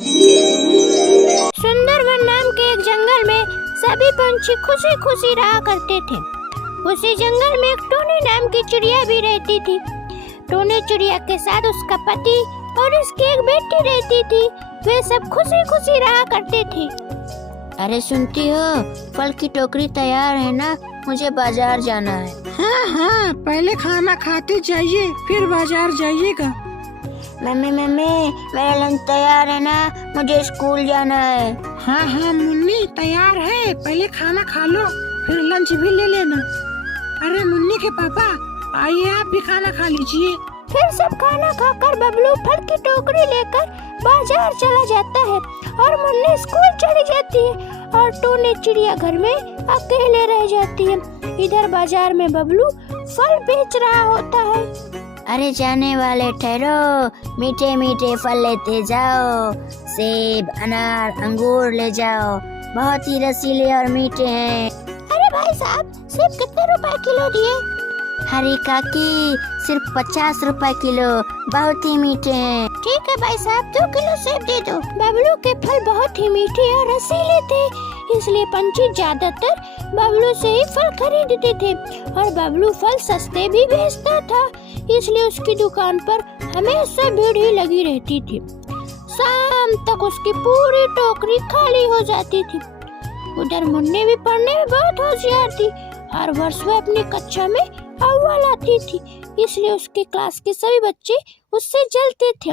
सुंदरवन नाम के एक जंगल में सभी पंछी खुशी खुशी रहा करते थे। उसी जंगल में एक टोनी नाम की चिड़िया भी रहती थी। टोनी चिड़िया के साथ उसका पति और उसकी एक बेटी रहती थी। वे सब खुशी खुशी रहा करते थे। अरे सुनती हो, फल की टोकरी तैयार है ना? मुझे बाजार जाना है। हाँ हाँ, पहले खाना खाते जाइए फिर बाजार जाइएगा। मम्मी मेरा लंच तैयार है ना? मुझे स्कूल जाना है। हाँ हाँ मुन्नी, तैयार है, पहले खाना खा लो फिर लंच भी ले लेना। अरे मुन्नी के पापा, आइए आप भी खाना खा लीजिए। फिर सब खाना खाकर बबलू फल की टोकरी लेकर बाजार चला जाता है और मुन्नी स्कूल चली जाती है और टोनी चिड़िया घर में अकेले रह जाती है। इधर बाजार में बबलू फल बेच रहा होता है। अरे जाने वाले ठहरो, मीठे मीठे फल लेते जाओ। सेब, अनार, अंगूर ले जाओ, बहुत ही रसीले और मीठे हैं। अरे भाई साहब, सेब कितने रुपए किलो दिए? हरी काकी, सिर्फ 50 रुपए किलो, बहुत ही मीठे हैं। ठीक है भाई साहब, 2 किलो सेब दे दो। बबलू के फल बहुत ही मीठे और रसीले थे, इसलिए पंछी ज्यादातर बबलू से ही फल खरीदते थे और बबलू फल सस्ते भी बेचता था, इसलिए उसकी दुकान पर हमेशा भीड़ ही लगी रहती थी। शाम तक उसकी पूरी टोकरी खाली हो जाती थी। उधर मुन्नी भी पढ़ने में बहुत होशियार थी। हर वर्ष वह अपनी कक्षा में अव्वल आती थी, इसलिए उसके क्लास के सभी बच्चे उससे जलते थे।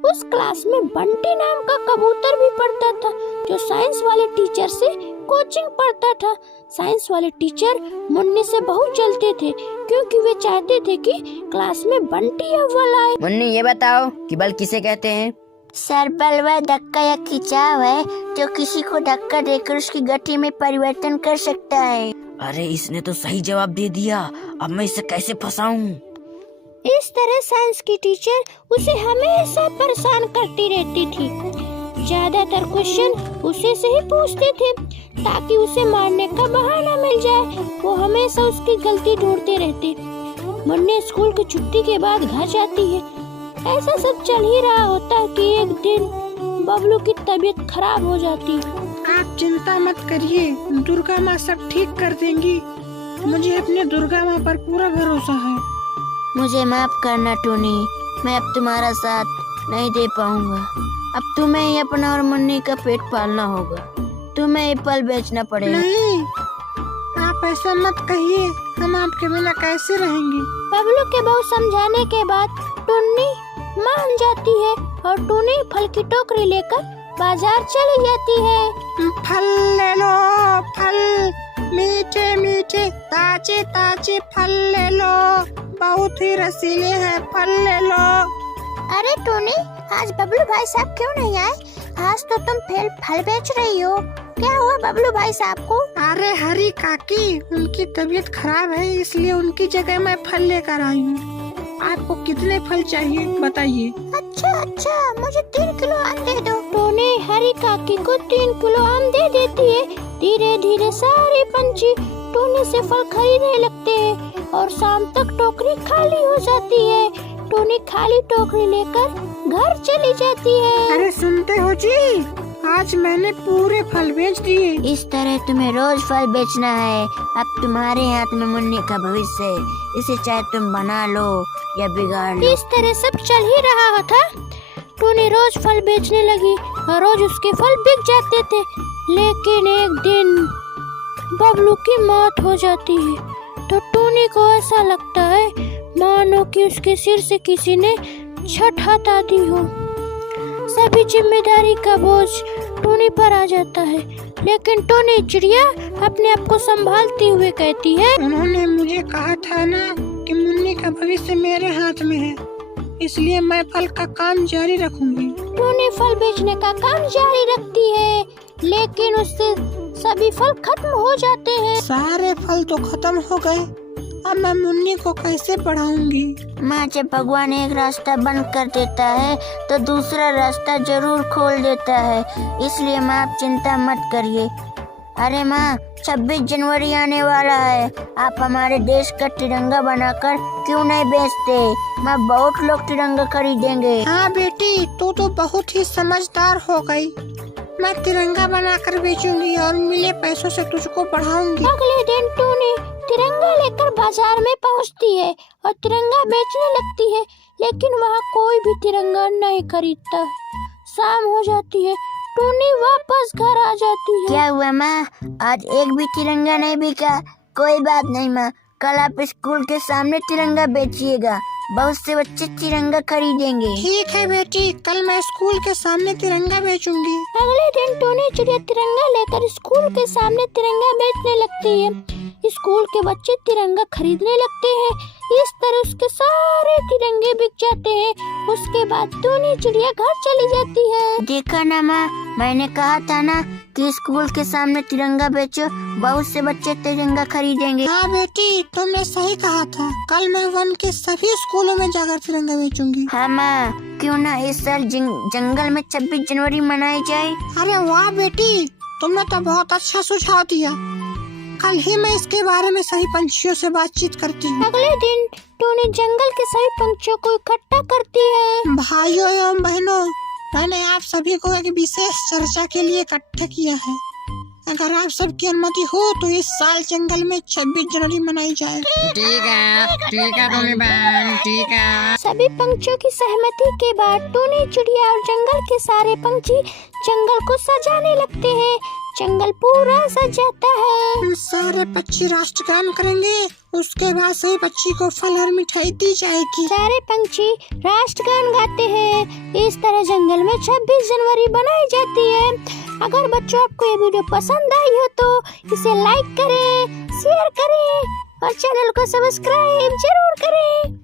उस क्लास में बंटी नाम का कबूतर भी पढ़ता था, जो साइंस वाले टीचर से कोचिंग पढ़ता था। साइंस वाले टीचर मुन्नी से बहुत जलते थे, क्योंकि वे चाहते थे कि क्लास में बंटी अव्वल आए। मुन्नी, ये बताओ कि बल किसे कहते हैं? सर, बल वह धक्का या खिंचाव है जो किसी को धक्का देकर उसकी गति में परिवर्तन कर सकता है। अरे इसने तो सही जवाब दे दिया, अब मैं इसे कैसे फंसाऊं? इस तरह साइंस की टीचर उसे हमेशा परेशान करती रहती थी। ज्यादातर क्वेश्चन उसे से ही पूछते थे ताकि उसे मारने का बहाना मिल जाए। वो हमेशा उसकी गलती ढूंढते रहते। मुन्नी स्कूल की छुट्टी के बाद घर जाती है। ऐसा सब चल ही रहा होता है कि एक दिन बबलू की तबीयत खराब हो जाती है। आप चिंता मत करिए, दुर्गा माँ सब ठीक कर देंगी। मुझे अपने दुर्गा माँ पर पूरा भरोसा है। मुझे माफ करना टोनी, मैं अब तुम्हारा साथ नहीं दे पाऊंगा। अब तुम्हें ही अपना और मुन्नी का पेट पालना होगा। तुम्हें ये फल बेचना पड़ेगा। नहीं, आप ऐसा मत कहिए, हम आपके बिना कैसे रहेंगे। बबलू के बहुत समझाने के बाद टुन्नी मान जाती है और टुन्नी फल की टोकरी लेकर बाजार चली जाती है। फल ले लो, फल मीठे मीठे ताजे ताजे फल ले लो, बहुत ही रसीले हैं, फल ले लो। अरे टोनी, आज बबलू भाई साहब क्यों नहीं आए? आज तो तुम फल बेच रही हो। क्या हुआ बबलू भाई साहब को? अरे हरी काकी, उनकी तबीयत खराब है, इसलिए उनकी जगह मैं फल लेकर आई हूँ। आपको कितने फल चाहिए बताइए। अच्छा, मुझे 3 किलो आम दे दो। टोनी हरी काकी को 3 किलो आम दे देती है। धीरे धीरे सारे पंछी टोनी से फल खरीदने लगते हैं और शाम तक टोकरी खाली हो जाती है। टोनी खाली टोकरी लेकर घर चली जाती है। अरे सुनते हो जी, आज मैंने पूरे फल बेच दिए। इस तरह तुम्हें रोज फल बेचना है। अब तुम्हारे हाथ में मुन्नी का भविष्य है, इसे चाहे तुम बना लो या बिगाड़ लो। इस तरह सब चल ही रहा था। टोनी रोज फल बेचने लगी और रोज उसके फल बिक जाते थे। लेकिन एक दिन बबलू की मौत हो जाती है तो टोनी को ऐसा लगता है मानो कि उसके सिर से किसी ने छत हटा दी हो। सभी जिम्मेदारी का बोझ टोनी पर आ जाता है। लेकिन टोनी चिड़िया अपने आप को संभालते हुए कहती है, उन्होंने मुझे कहा था ना कि मुन्नी का भविष्य मेरे हाथ में है, इसलिए मैं फल का काम जारी रखूंगी। टोनी फल बेचने का काम जारी रखती है, लेकिन उससे सभी फल खत्म हो जाते हैं। सारे फल तो खत्म हो गए, अब मैं मुन्नी को कैसे पढ़ाऊंगी। माँ, जब भगवान एक रास्ता बंद कर देता है तो दूसरा रास्ता जरूर खोल देता है, इसलिए माँ आप चिंता मत करिए। अरे माँ, 26 जनवरी आने वाला है, आप हमारे देश का तिरंगा बनाकर क्यों नहीं बेचते? माँ, बहुत लोग तिरंगा खरीदेंगे। हाँ बेटी, तू तो बहुत ही समझदार हो गई। मैं तिरंगा बनाकर बेचूंगी और मिले पैसों से तुझको बढ़ाऊंगी। अगले दिन टूनी तिरंगा लेकर बाजार में पहुंचती है और तिरंगा बेचने लगती है, लेकिन वहाँ कोई भी तिरंगा नहीं खरीदता। शाम हो जाती है, टूनी वापस घर आ जाती है। क्या हुआ माँ, आज एक भी तिरंगा नहीं बिका? कोई बात नहीं माँ, कल आप स्कूल के सामने तिरंगा बेचिएगा, बहुत से बच्चे तिरंगा खरीदेंगे। ठीक है बेटी, कल मैं स्कूल के सामने तिरंगा बेचूंगी। अगले दिन टूनी चिड़िया तिरंगा लेकर स्कूल के सामने तिरंगा बेचने लगती है। स्कूल के बच्चे तिरंगा खरीदने लगते हैं। इस तरह उसके सारे तिरंगे बिक जाते हैं। उसके बाद टूनी चिड़िया घर चली जाती है। देखा ना माँ, मैंने कहा था ना कि स्कूल के सामने तिरंगा बेचो, बहुत से बच्चे तिरंगा खरीदेंगे। हाँ बेटी, तुमने सही कहा था। कल मैं वन के सभी स्कूलों में जाकर तिरंगा बेचूंगी। हाँ माँ, क्यों ना इस साल जंगल में 26 जनवरी मनाई जाए। अरे वाह बेटी, तुमने तो बहुत अच्छा सुझाव दिया। कल ही मैं इसके बारे में सही पंछियों से बातचीत करती हूँ। अगले दिन टूनी जंगल के सभी पंछियों को इकट्ठा करती है। भाइयों एवं बहनों, मैंने आप सभी को एक विशेष चर्चा के लिए इकट्ठा किया है। अगर आप सबकी अनुमति हो तो इस साल जंगल में 26 जनवरी मनाई जाए। ठीक है टूनी बहन, ठीक है। सभी पंछियों की सहमति के बाद टूनी चिड़िया और जंगल के सारे पंछी जंगल को सजाने लगते हैं। जंगल पूरा सज जाता है। सारे पक्षी राष्ट्रगान करेंगे, उसके बाद सभी पक्षी को फल और मिठाई दी जाएगी। सारे पंछी राष्ट्रगान गाते हैं। इस तरह जंगल में 26 जनवरी बनाई जाती है। अगर बच्चों आपको ये वीडियो पसंद आई हो तो इसे लाइक करें, शेयर करें और चैनल को सब्सक्राइब जरूर करें।